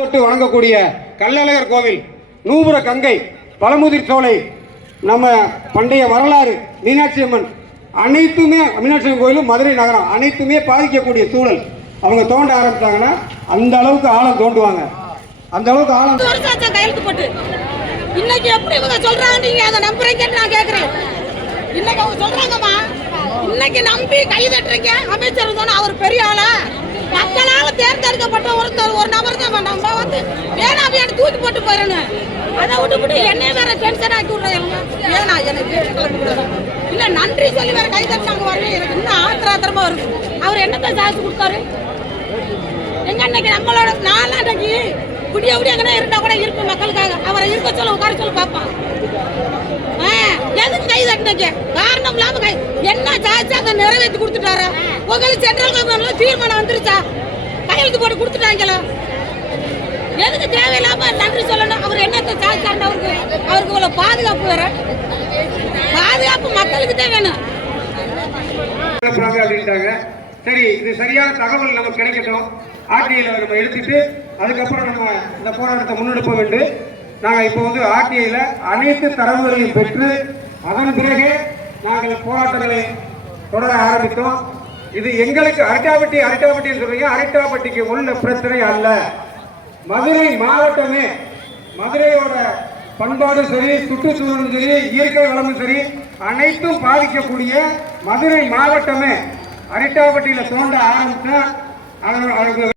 தொட்டு வணங்கக்கூடிய கள்ளழகர் கோவில், நூபுர கங்கை, பழமுதிர் சோலை, நம்ம பண்டைய வரலாறு, மீனாட்சி அம்மன், அனைத்துமே மீனாட்சி அம்மன் கோயிலும் மதுரை நகரம் அனைத்துமே பாதிக்கக்கூடிய சூழல். அவங்க தோண்ட ஆரம்பிச்சாங்கன்னா அந்த அளவுக்கு ஆழம் தோண்டுவாங்க. அந்த அளவுக்கு ஆழம் கையெழுத்து போட்டு இன்னைக்கு எப்படி இவங்க சொல்றாங்க, நீங்க அதை நம்புறீங்கன்னு நான் கேட்கிறேன். இன்னைக்கு அவங்க சொல்றாங்கம்மா, இன்னைக்கு நம்பி கை தட்டுறீங்க. அமைச்சர் தானே அவர் பெரிய ஆளா, மக்களால் தேர்ந்தெடுக்கப்பட்ட ஒரு நபர் தான். நம்ம வந்து வேணாம் தூக்கி போட்டு போயிடணும். அதை விட்டுவிட்டு என்னைய வேற டென்ஷன் ஆக்கி விடுறேன். வேணா எனக்கு இல்ல நன்றி சொல்லி வேற கை தட்டாங்க வரவே எனக்கு இன்னும் ஆத்திரமா வருது. அவர் என்னத்தை சாதிச்சு கொடுத்தாரு எங்க அன்னைக்கு நம்மளோட நாளாண்டைக்கு குடிய விடிய எங்கன்னா இருந்தா கூட இருப்போம் மக்களுக்காக. அவரை இருக்க சொல்ல உட்கார சொல்ல பார்ப்பான். எதுக்கு கை தட்டினீங்க? காரணம் இல்லாம கை என்ன சாதிச்சு அங்க நிறைவேற்றி கொடுத்துட்டாரு. உங்களுக்கு சென்ட்ரல் கவர்மெண்ட்ல தீர்மானம் வந்துருச்சா? கையெழுத்து போட்டு கொடுத்துட்டாங்களா? எதுக்கு தேவையில்லாம நன்றி சொல்லணும்? அவர் என்னத்தை சாதிச்சாரு? அவருக்கு இவ்வளவு பாதுகாப்பு வேற. பாதுகாப்பு மக்களுக்கு தான் வேணும். சரி, இது சரியான தகவல் நமக்கு கிடைக்கட்டும். ஆர்டிஐல நம்ம எடுத்துட்டு அதுக்கப்புறம் நம்ம இந்த போராட்டத்தை முன்னெடுப்ப வேண்டும். நாங்கள் இப்போ வந்து ஆர்டிஐல அனைத்து தரவுகளையும் பெற்று அதன் பிறகு நாங்கள் போராட்டங்களை தொடர ஆரம்பித்தோம். இது எங்களுக்கு அரட்டாப்பட்டி சொல்றீங்க, அரட்டாப்பட்டிக்கு உள்ள பிரச்சனை அல்ல. மதுரை மாவட்டமே, மதுரையோட பண்பாடு சரி, சுற்றுச்சூழலும் சரி, இயற்கை வளமும் சரி, அனைத்தும் பாதிக்கக்கூடிய மதுரை மாவட்டமே அரட்டாப்பட்டியில தோண்ட ஆரம்பிச்சா